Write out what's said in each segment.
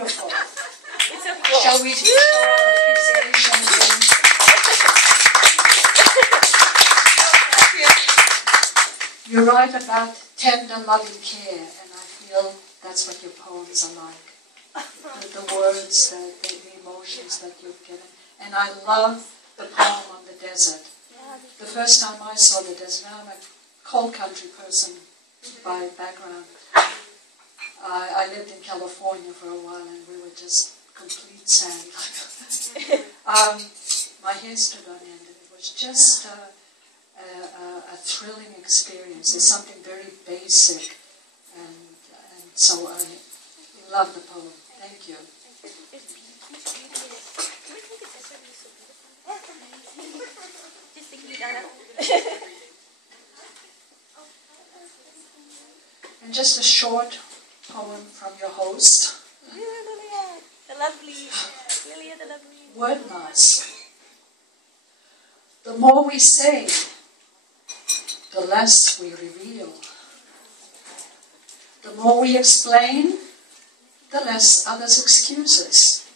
wonderful. It's a quote. Shall we show our appreciation again? You write about tender, loving care, and I feel that's what your poems are like. The words, the emotions that you've given. And I love the poem on the desert. The first time I saw the desert, now I'm a cold country person by background. I lived in California for a while and we were just complete sand. My hair stood on end and it was just a thrilling experience. It's something very basic and so I love the poem. Thank you. And just a short poem from your host. Lilja, the lovely. Lilja, the lovely. Word mask. The more we say, the less we reveal. The more we explain, the less others excuse us.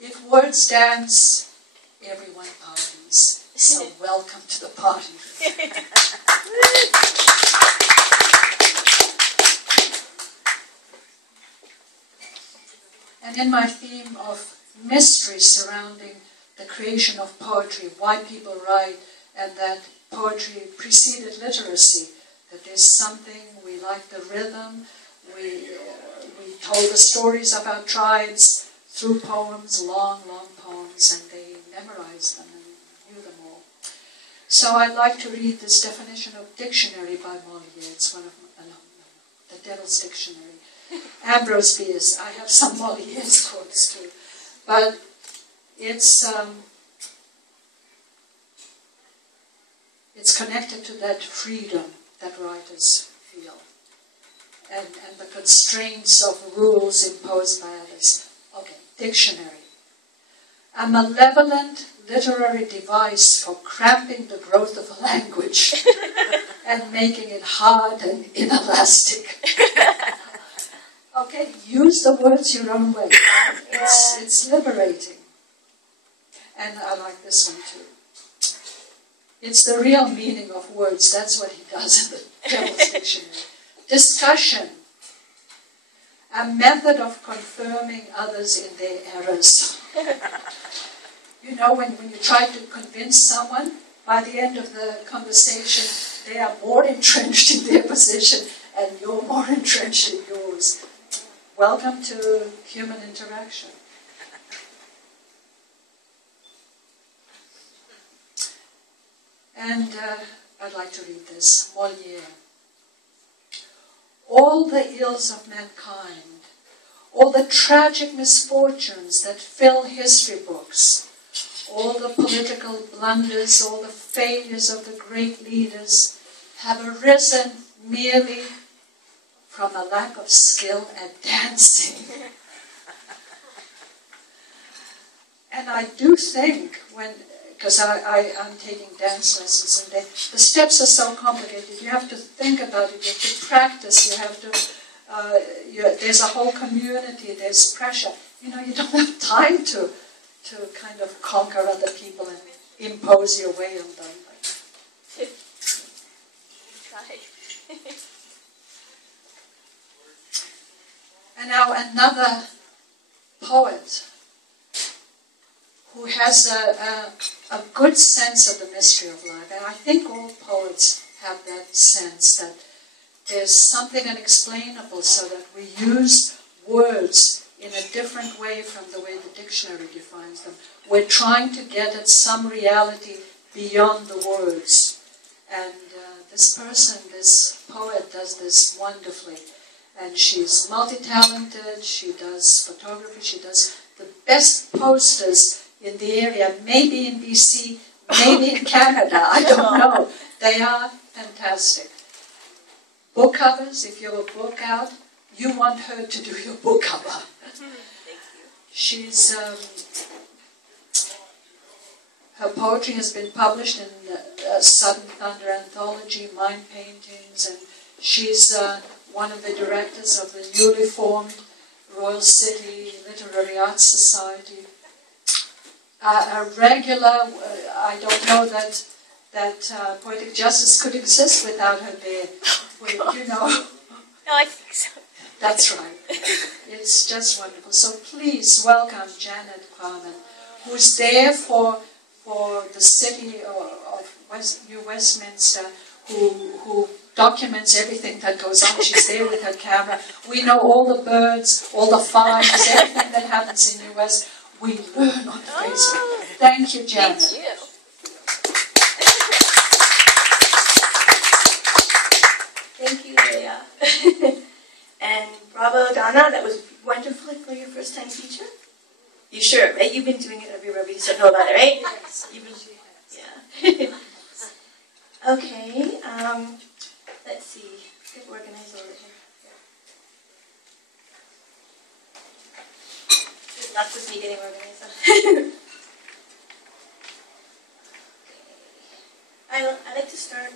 If words dance, everyone parties. So welcome to the party. And in my theme of mystery surrounding the creation of poetry, why people write, and that poetry preceded literacy, that there's something, we like the rhythm, we told the stories of our tribes through poems, long, long poems, and they memorized them and knew them all. So I'd like to read this definition of dictionary by Molière. It's one of the Devil's Dictionary. Ambrose Bierce. I have some Molière's quotes too, but it's connected to that freedom that writers feel, and the constraints of rules imposed by others. Okay, dictionary. A malevolent literary device for cramping the growth of a language and making it hard and inelastic. Okay, use the words your own way. It's liberating. And I like this one too. It's the real meaning of words. That's what he does in the Devil's Dictionary. Discussion. A method of confirming others in their errors. You know, when you try to convince someone, by the end of the conversation, they are more entrenched in their position and you're more entrenched in yours. Welcome to human interaction. And I'd like to read this. Molière. All the ills of mankind, all the tragic misfortunes that fill history books, all the political blunders, all the failures of the great leaders have arisen merely from a lack of skill at dancing. And I do think because I'm taking dance lessons and the steps are so complicated, you have to think about it, you have to practice, you have to, there's a whole community, there's pressure. You know, you don't have time to kind of conquer other people and impose your way on them. Try. And now another poet who has a good sense of the mystery of life. And I think all poets have that sense that there's something unexplainable, so that we use words in a different way from the way the dictionary defines them. We're trying to get at some reality beyond the words. And this person, this poet, does this wonderfully. And she's multi-talented, she does photography, she does the best posters in the area, maybe in BC, maybe in Canada, I don't know. They are fantastic. Book covers, if you have a book out, you want her to do your book cover. Thank you. She's, her poetry has been published in Sudden Thunder Anthology, Mind Paintings, and she's one of the directors of the newly formed Royal City Literary Arts Society. A regular, I don't know that Poetic Justice could exist without her there. You know. No, I think so. That's right. It's just wonderful. So please welcome Janet Kvammen, who's there for the city of New Westminster, who documents everything that goes on. She's there with her camera. We know all the birds, all the farms, everything that happens in New West. We learn on Facebook. Thank you, Janet. Thank you. Thank you, Lilja. And bravo, Donna. That was wonderful for your first time feature. You sure, right? You've been doing it everywhere, but you still know about it, right? Yes. You've been, yeah. Okay. Let's see. Get organized over here. Good luck with me getting organized. I like to start.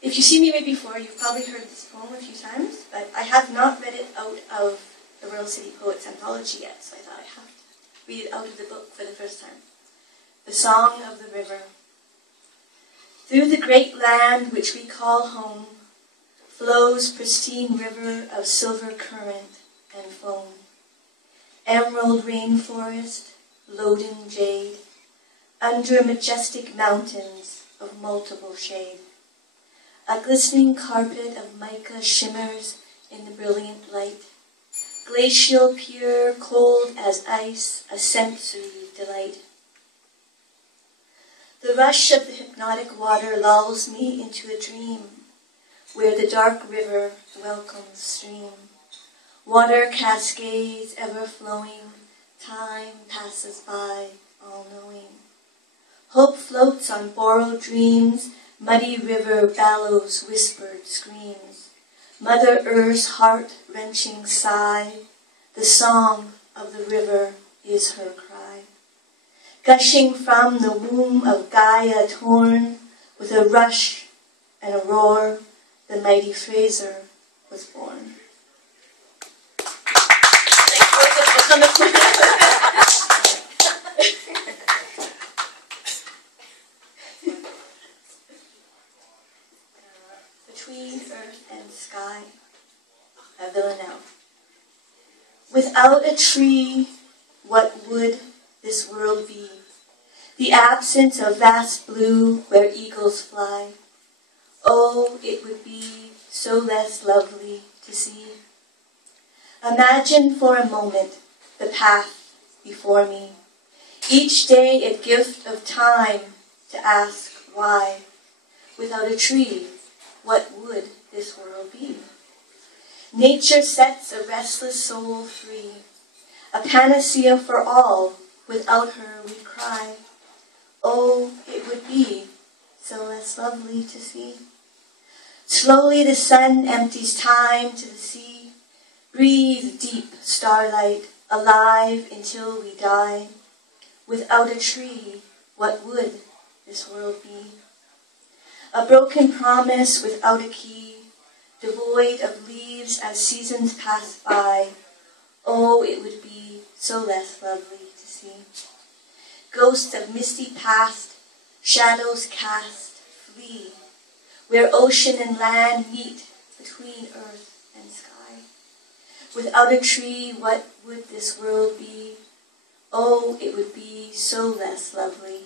If you see me read before, you've probably heard this poem a few times, but I have not read it out of the Royal City Poets Anthology yet, so I thought I'd have to read it out of the book for the first time. The Song of the River. Through the great land which we call home flows pristine river of silver current and foam. Emerald rainforest, loden jade, under majestic mountains of multiple shade. A glistening carpet of mica shimmers in the brilliant light. Glacial pure, cold as ice, a sensory delight. The rush of the hypnotic water lulls me into a dream, where the dark river welcomes stream. Water cascades ever flowing, time passes by, all knowing. Hope floats on borrowed dreams, muddy river bellows whispered screams. Mother Earth's heart-wrenching sigh, the song of the river is her cry. Gushing from the womb of Gaia torn, with a rush and a roar, the mighty Fraser was born. Between earth and sky, a villanelle. Without a tree, what would this world be? The absence of vast blue where eagles fly. Oh, it would be so less lovely to see. Imagine for a moment the path before me. Each day a gift of time to ask why. Without a tree, what would this world be? Nature sets a restless soul free, a panacea for all. Without her we cry. Oh, it would be so less lovely to see. Slowly the sun empties time to the sea. Breathe deep starlight, alive until we die. Without a tree, what would this world be? A broken promise without a key, devoid of leaves as seasons pass by. Oh, it would be so less lovely to see. Ghosts of misty past, shadows cast, flee, where ocean and land meet between earth and sky. Without a tree, what would this world be? Oh, it would be so less lovely